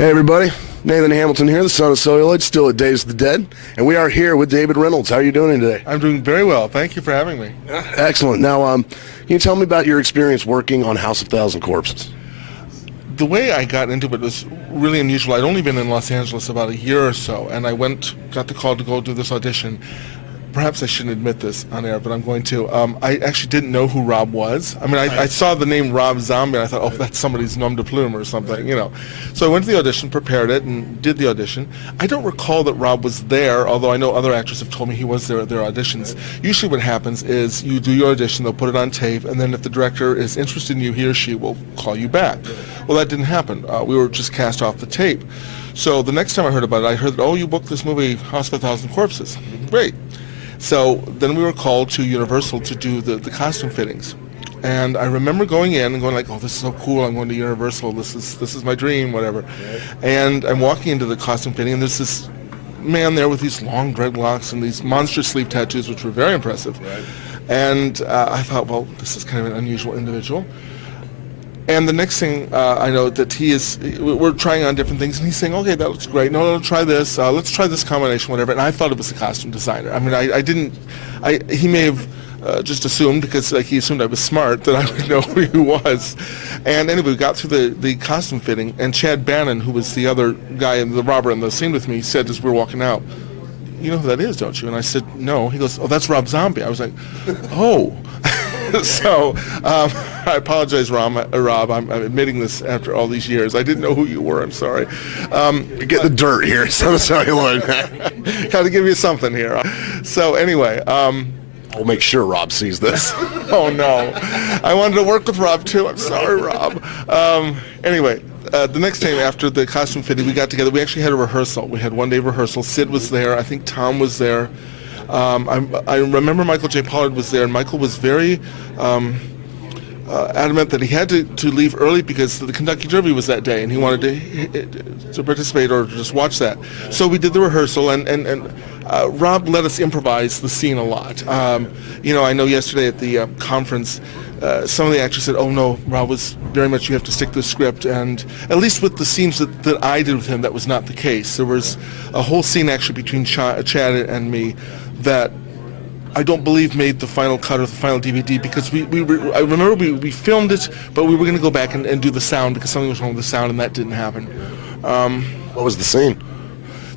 Hey everybody, Nathan Hamilton here, the Son of Celluloid, still at Days of the Dead, and we are here with David Reynolds. How are you doing today? I'm doing very well. Thank you for having me. Excellent. Now, can you tell me about your experience working on House of Thousand Corpses? The way I got into it was really unusual. I'd only been in Los Angeles about a year or so, and I got the call to go do this audition. Perhaps I shouldn't admit this on air, but I'm going to. I actually didn't know who Rob was. I mean, I saw the name Rob Zombie, and I thought, oh, that's somebody's nom de plume or something, you know. So I went to the audition, prepared it, and did the audition. I don't recall that Rob was there, although I know other actors have told me he was there at their auditions. Usually what happens is you do your audition, they'll put it on tape, and then if the director is interested in you, he or she will call you back. Well, that didn't happen. We were just cast off the tape. So the next time I heard about it, I heard, oh, you booked this movie, House of a Thousand Corpses. Great. So then we were called to Universal to do the costume fittings. And I remember going in and going like, oh, this is so cool, I'm going to Universal, this is my dream, whatever. And I'm walking into the costume fitting, and there's this man there with these long dreadlocks and these monster sleeve tattoos, which were very impressive. And I thought, well, this is kind of an unusual individual. And the next thing I know that we're trying on different things, and he's saying, okay, that looks great. No, try this. Let's try this combination, whatever. And I thought it was a costume designer. I mean, he may have just assumed, because he assumed I was smart, that I would know who he was. And anyway, we got through the costume fitting, and Chad Bannon, who was the other guy, the robber in the scene with me, said as we were walking out, you know who that is, don't you? And I said, no. He goes, oh, that's Rob Zombie. I was like, oh. So I apologize, Rob. I'm admitting this after all these years. I didn't know who you were. I'm sorry. Get the dirt here, Son of Celluloid. Got to give you something here. So anyway. We'll make sure Rob sees this. Oh, no. I wanted to work with Rob, too. I'm sorry, Rob. Anyway, the next time after the costume fitting, we got together. We actually had a rehearsal. We had one-day rehearsal. Sid was there. I think Tom was there. I remember Michael J. Pollard was there, and Michael was very adamant that he had to leave early because the Kentucky Derby was that day, and he wanted to participate or just watch that. So we did the rehearsal, and Rob let us improvise the scene a lot. I know yesterday at the conference, some of the actors said, oh no, Rob was very much, you have to stick to the script, and at least with the scenes that I did with him, that was not the case. There was a whole scene actually between Chad and me that I don't believe made the final cut or the final DVD, because I remember we filmed it, but we were going to go back and do the sound because something was wrong with the sound, and that didn't happen. What was the scene?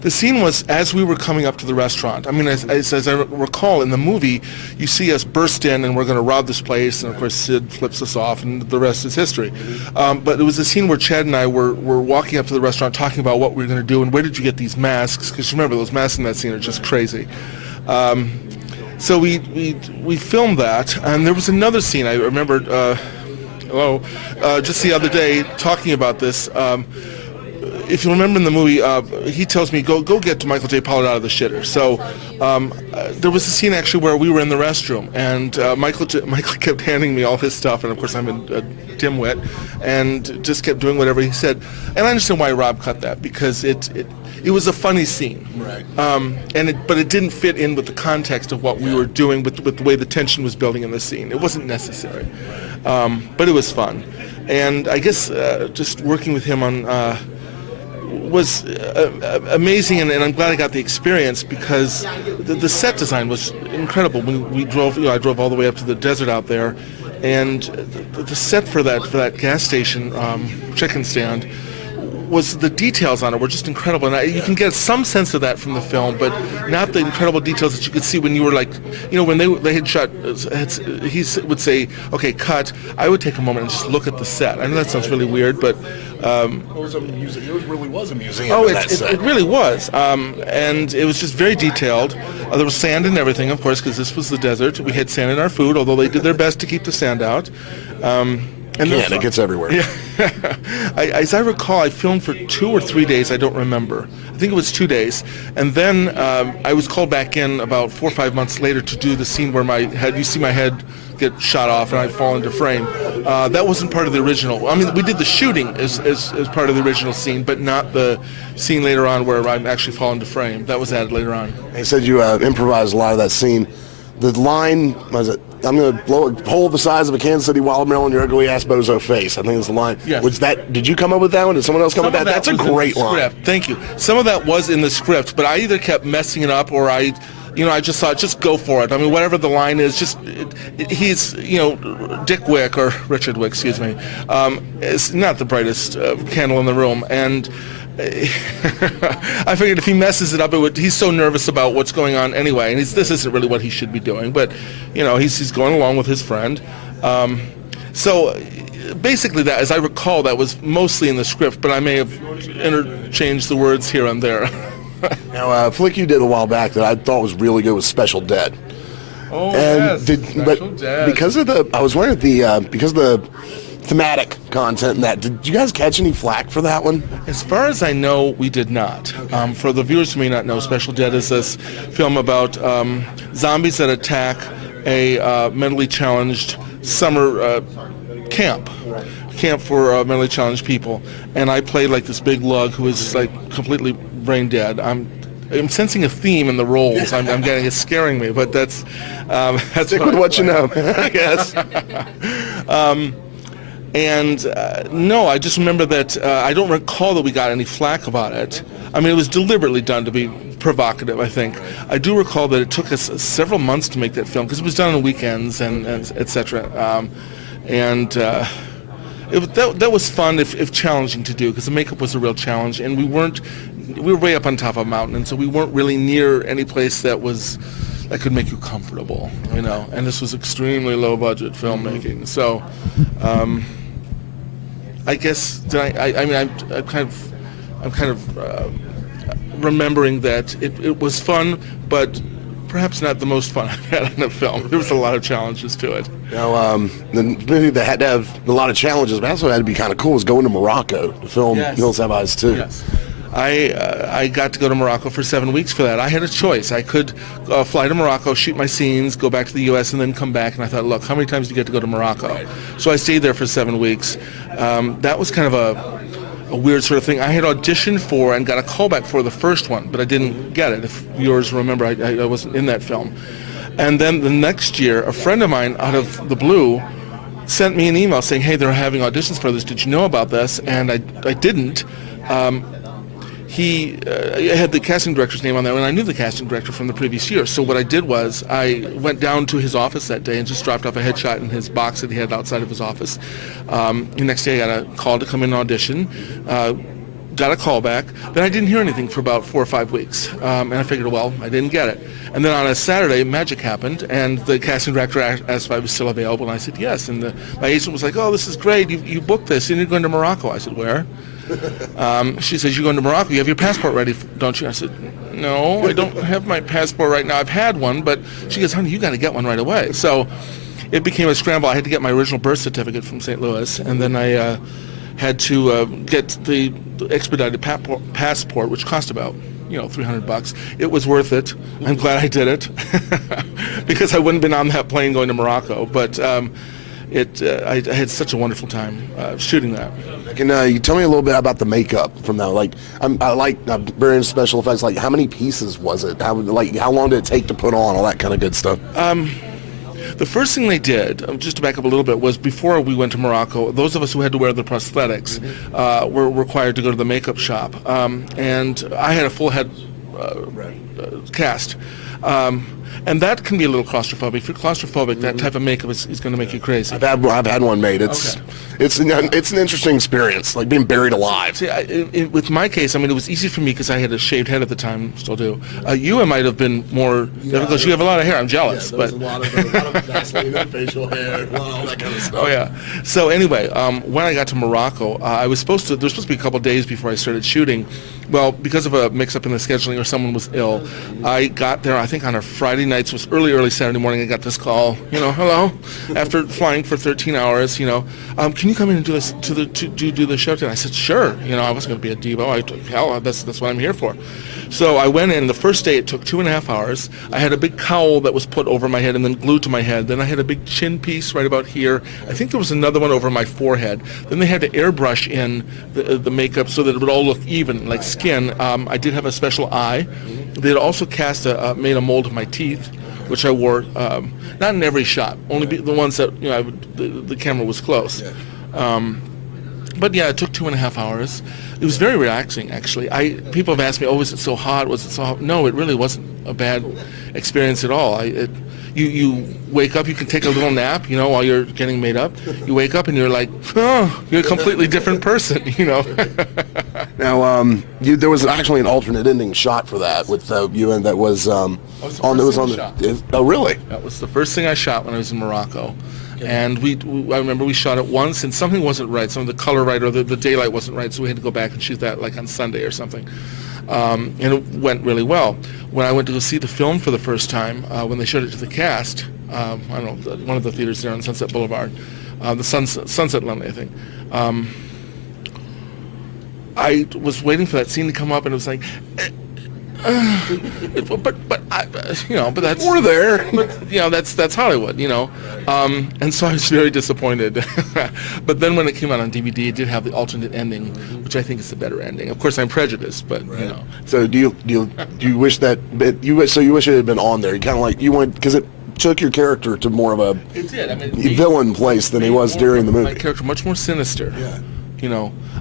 The scene was as we were coming up to the restaurant. I mean, as I recall, in the movie, you see us burst in and we're going to rob this place, and of course Sid flips us off, and the rest is history. But it was a scene where Chad and I were walking up to the restaurant talking about what we were going to do and where did you get these masks, because remember, those masks in that scene are just crazy. So we filmed that, and there was another scene I remember, just the other day talking about this. If you remember in the movie, he tells me, go get Michael J. Pollard out of the shitter. So there was a scene actually where we were in the restroom, and Michael kept handing me all his stuff, and of course I'm a dimwit, and just kept doing whatever he said. And I understand why Rob cut that, because it was a funny scene, right? But it didn't fit in with the context of what we were doing with the way the tension was building in the scene. It wasn't necessary, but it was fun, and I guess just working with him on was amazing, and I'm glad I got the experience, because the set design was incredible. When we drove, I drove all the way up to the desert out there, and the set for that gas station chicken stand, was the details on it were just incredible, and you can get some sense of that from the film, but not the incredible details that you could see when you were when they had shot. He would say, "Okay, cut." I would take a moment and just look at the set. I know that sounds really weird, but it was a museum. It really was a museum. Oh, it really was, and it was just very detailed. There was sand and everything, of course, because this was the desert. We had sand in our food, although they did their best to keep the sand out. And it gets everywhere. Yeah. As I recall, I filmed for 2 or 3 days. I don't remember. I think it was 2 days. And then I was called back in about 4 or 5 months later to do the scene where you see my head get shot off and I fall into frame. That wasn't part of the original. I mean, we did the shooting as part of the original scene, but not the scene later on where I actually fall into frame. That was added later on. He said you improvised a lot of that scene the line was it? I'm going to blow a hole the size of a Kansas City watermelon in your ugly ass bozo face. I think that's the line. Yes. Was that? Did you come up with that one? Did someone else come up with that? That's a great line. Thank you. Some of that was in the script, but I either kept messing it up or I just thought, just go for it. I mean, whatever the line is, he's, Dick Wick, or Richard Wick, excuse me, is not the brightest candle in the room. And I figured if he messes it up, he's so nervous about what's going on anyway, and this isn't really what he should be doing. But, he's going along with his friend. So basically that, as I recall, that was mostly in the script, but I may have interchanged the words here and there. Now, a flick you did a while back that I thought was really good was Special Dead. Oh, and yes, Special Dead. Because of the thematic content in that, did you guys catch any flack for that one? As far as I know, we did not. Okay. For the viewers who may not know, Special Dead is this film about zombies that attack a mentally challenged summer camp for mentally challenged people. And I played like this big lug who was like completely brain dead. I'm sensing a theme in the roles. I'm getting, it's scaring me, but that's stick with what you know, I guess. No, I just remember that I don't recall that we got any flack about it. I mean, it was deliberately done to be provocative, I think. I do recall that it took us several months to make that film because it was done on weekends and et cetera. That was fun, if challenging to do, because the makeup was a real challenge, and we were way up on top of a mountain, and so we weren't really near any place that could make you comfortable, and this was extremely low budget filmmaking. So I guess I'm kind of remembering that it was fun, but perhaps not the most fun I've had in a film. There was a lot of challenges to it. Now, the movie that had to have a lot of challenges, but also had to be kind of cool, was going to Morocco to film Hills Have Eyes too. Yes. I got to go to Morocco for 7 weeks for that. I had a choice. I could fly to Morocco, shoot my scenes, go back to the U.S., and then come back. And I thought, look, how many times do you get to go to Morocco? Right. So I stayed there for 7 weeks. That was kind of a weird sort of thing. I had auditioned for and got a callback for the first one, but I didn't get it. If viewers remember, I wasn't in that film. And then the next year, a friend of mine, out of the blue, sent me an email saying, hey, they're having auditions for this. Did you know about this? And I didn't. He had the casting director's name on there, and I knew the casting director from the previous year. So what I did was I went down to his office that day and just dropped off a headshot in his box that he had outside of his office. The next day I got a call to come in and audition, got a call back. Then I didn't hear anything for about 4 or 5 weeks, and I figured, well, I didn't get it. And then on a Saturday, magic happened, and the casting director asked if I was still available, and I said yes. And my agent was like, oh, this is great, you booked this, and you're going to Morocco. I said, where? She says, you're going to Morocco, you have your passport ready, don't you? I said, no, I don't have my passport right now. I've had one, but she goes, honey, you got to get one right away. So it became a scramble. I had to get my original birth certificate from St. Louis, and then I had to get the expedited passport, which cost about $300. It was worth it. I'm glad I did it because I wouldn't have been on that plane going to Morocco. But I had such a wonderful time shooting that. Can you tell me a little bit about the makeup from that? Like, I like very into special effects. Like, how many pieces was it? How long did it take to put on all that kind of good stuff? The first thing they did, just to back up a little bit, was before we went to Morocco, those of us who had to wear the prosthetics were required to go to the makeup shop. And I had a full head cast. And that can be a little claustrophobic. If you're claustrophobic, that type of makeup is going to make you crazy. I've had one made. It's an interesting experience, like being buried alive. See, with my case, I mean, it was easy for me because I had a shaved head at the time, still do. You might have been more difficult because you have a lot of hair. I'm jealous, but a lot of Vaseline and facial hair, all that kind of stuff. Oh yeah. So anyway, when I got to Morocco, there was supposed to be a couple of days before I started shooting. Well, because of a mix-up in the scheduling or someone was ill, I got there, I think on a Friday night, so it was early Saturday morning. I got this call, hello, after flying for 13 hours, can you come in and do this do the show today? I said, sure. I wasn't going to be a Devo. That's what I'm here for. So I went in. The first day it took 2.5 hours. I had a big cowl that was put over my head and then glued to my head. Then I had a big chin piece right about here. I think there was another one over my forehead. Then they had to airbrush in the makeup so that it would all look even, like skin. I did have a special eye. They had also made a mold of my teeth, which I wore not in every shot, only the ones that the camera was close. But yeah, it took 2.5 hours. It was very relaxing, actually. People have asked me, "Oh, was it so hot? Was it so hot?" No, it really wasn't a bad experience at all. You wake up, you can take a little nap, while you're getting made up. You wake up and you're like, oh, you're a completely different person, Now, there was actually an alternate ending shot for that with you, and that was on. It was on the. Oh, really? That was the first thing I shot when I was in Morocco. And I remember we shot it once, and something wasn't right. Some of the color right, or the daylight wasn't right, so we had to go back and shoot that like on Sunday or something. And it went really well. When I went to go see the film for the first time, when they showed it to the cast, I don't know, one of the theaters there on Sunset Boulevard, the Sunset Lonely, I think. I was waiting for that scene to come up, and it was like, but that's we're there. But that's Hollywood, and so I was very disappointed. But then when it came out on DVD, it did have the alternate ending, which I think is the better ending. Of course, I'm prejudiced, but So do you wish that you wish it had been on there? You kind of like you went because it took your character to more of a villain place than he was during the movie. My character much more sinister.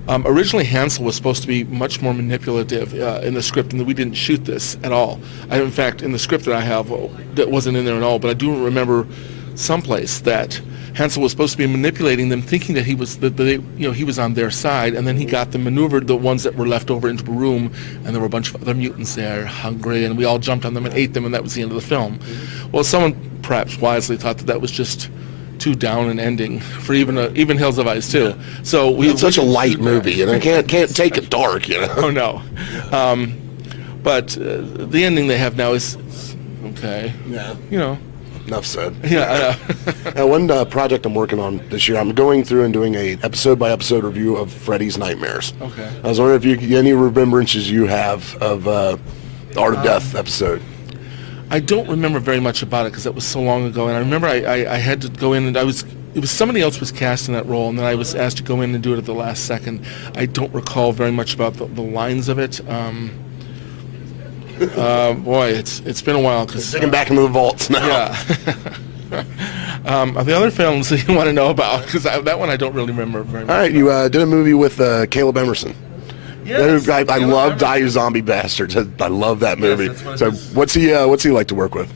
Originally Hansel was supposed to be much more manipulative in the script, and we didn't shoot this at all. In fact, in the script that I have, that wasn't in there at all, but I do remember someplace that Hansel was supposed to be manipulating them, thinking that he was on their side, and then he got them maneuvered, the ones that were left over, into a room, and there were a bunch of other mutants there, hungry, and we all jumped on them and ate them, and that was the end of the film. Well, someone perhaps wisely thought that was just too down an ending for even Hills of Ice too. So it's such a light movie, can't take it dark, Oh no, but the ending they have now is okay. Yeah. Enough said. Yeah. Now, one project I'm working on this year, I'm going through and doing a episode-by-episode review of Freddy's Nightmares. Okay. I was wondering if any remembrances you have of the Art of Death episode. I don't remember very much about it because that was so long ago, and I remember I had to go in and it was somebody else was cast in that role, and then I was asked to go in and do it at the last second. I don't recall very much about the lines of it. Boy, it's been a while. Digging back into the vaults now. Yeah. The other films that you want to know about, because that one I don't really remember very much. All right, you did a movie with Caleb Emerson. Yes, I love Die You Zombie Bastards. I love that movie. Yes, so what's he like to work with?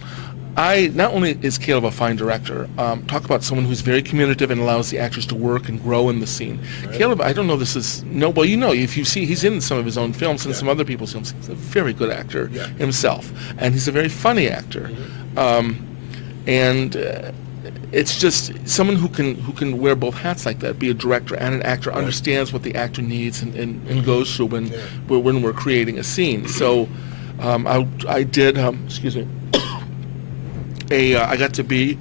Not only is Caleb a fine director, talk about someone who's very communicative and allows the actors to work and grow in the scene. Right. Caleb, I don't know if you see, he's in some of his own films and some other people's films. He's a very good actor himself, and he's a very funny actor. It's just someone who can wear both hats like that, be a director and an actor, understands what the actor needs and goes through when we're creating a scene. So I did, excuse me, I got to be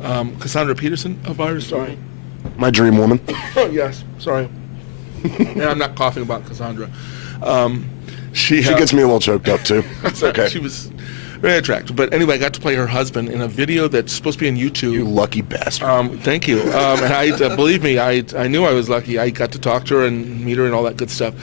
Cassandra Peterson of Irish Story. My dream woman. Oh, yes, sorry. And I'm not coughing about Cassandra. She gets me a little choked up, too. It's okay. She was very attractive. But anyway, I got to play her husband in a video that's supposed to be on YouTube. You lucky bastard. Thank you. And believe me, I knew I was lucky. I got to talk to her and meet her and all that good stuff.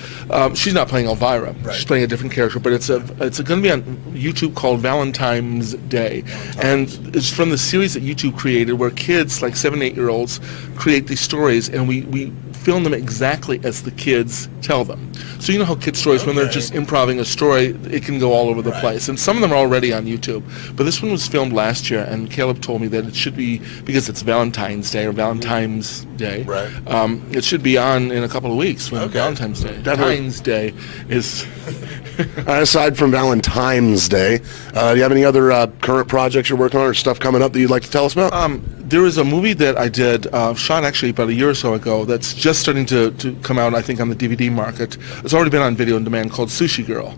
She's not playing Elvira. Right. She's playing a different character. But it's going to be on YouTube called Valentine's Day. And it's from the series that YouTube created where kids, like 7, 8-year-olds, create these stories. And we film them exactly as the kids tell them. So you know how kids' stories, when they're just improvising a story, it can go all over the place. And some of them are already on YouTube. But this one was filmed last year, and Caleb told me that it should be, because it's Valentine's Day or Valentine's Day, it should be on in a couple of weeks when Valentine's Day. Valentine's Day is... Aside from Valentine's Day, do you have any other current projects you're working on or stuff coming up that you'd like to tell us about? There is a movie that I did, shot actually about a year or so ago, that's just starting to come out, I think, on the DVD market. It's already been on video on demand, called Sushi Girl,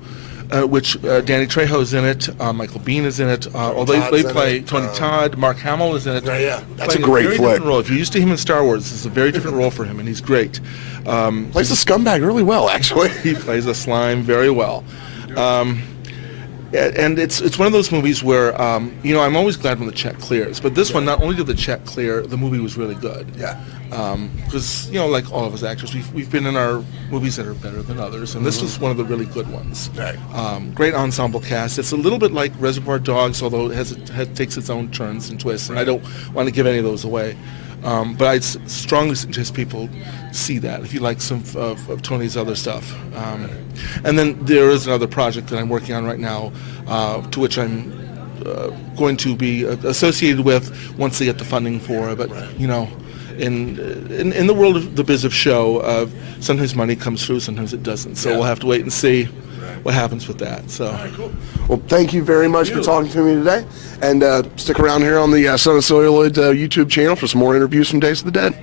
which Danny Trejo's in it, Michael Biehn is in it, they play Tony Todd, Mark Hamill is in it. Yeah, that's a great flick. Different role. If you're used to him in Star Wars, this is a very different role for him, and he's great. Plays the scumbag really well, actually. He plays a slime very well. And it's one of those movies where I'm always glad when the check clears. But this one, not only did the check clear, the movie was really good. Yeah. Because like all of us actors, we've been in our movies that are better than others, and this was one of the really good ones. Right. Great ensemble cast. It's a little bit like Reservoir Dogs, although it takes its own turns and twists, and I don't want to give any of those away. But I strongly suggest people see that if you like some of Tony's other stuff. And then there is another project that I'm working on right now, to which I'm going to be associated with once they get the funding for it. But in the world of the biz of show, sometimes money comes through, sometimes it doesn't. So we'll have to wait and see what happens with that. So, all right, cool. Well, thank you very much for talking to me today, and stick around here on the Son of Celluloid YouTube channel for some more interviews from Days of the Dead.